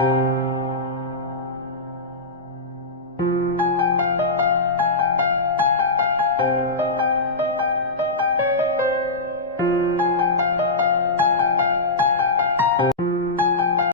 Thank you.